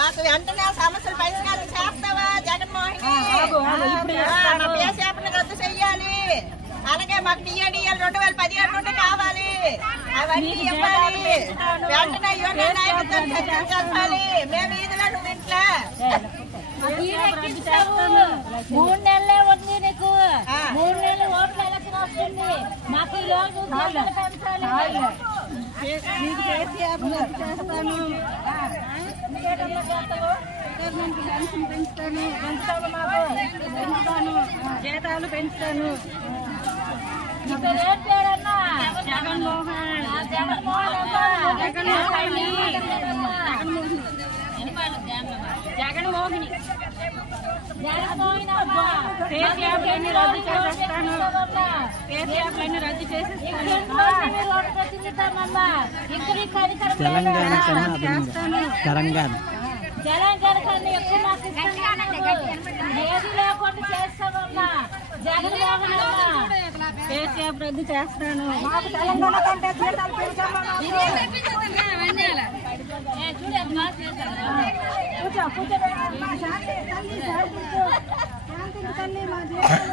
మాకు వెంటనే సమస్యలు పరిష్కారం చేస్తావా జగన్మోహన్? మా పేసేపని రద్దు చెయ్యాలి. అలాగే మాకు టీఏడీఎల్ 2017 నుండి కావాలి. అవన్నీ ఇవ్వాలి. వెంటనే యూనియన్ నాయకత్వం చర్చించాలి. మేము ఈదులో నువ్వు ఇంట్లో 3 నెలలే ఉంది నీకు. 3 నెలలు ఓట్ల ఎలక్షన్ వస్తుంది. మాకు ఈ రోజు పెంచాలి. జీతాలు పెంచుతాను. ఏం పేరన్నా? జగన్మోహన్. జగన్మోహిని. కేసీఆర్లన్నీ రద్దు చేసేస్తాను. కేసీఆర్లన్నీ రద్దు చేసేస్తాను. తెలంగాణ కన్నా ఎక్కువ మాకు ఏది లేకుండా చేస్తామమ్మా. జగన్మోహన్ కేసీఆర్ రద్దు చేస్తాను. కూర్చో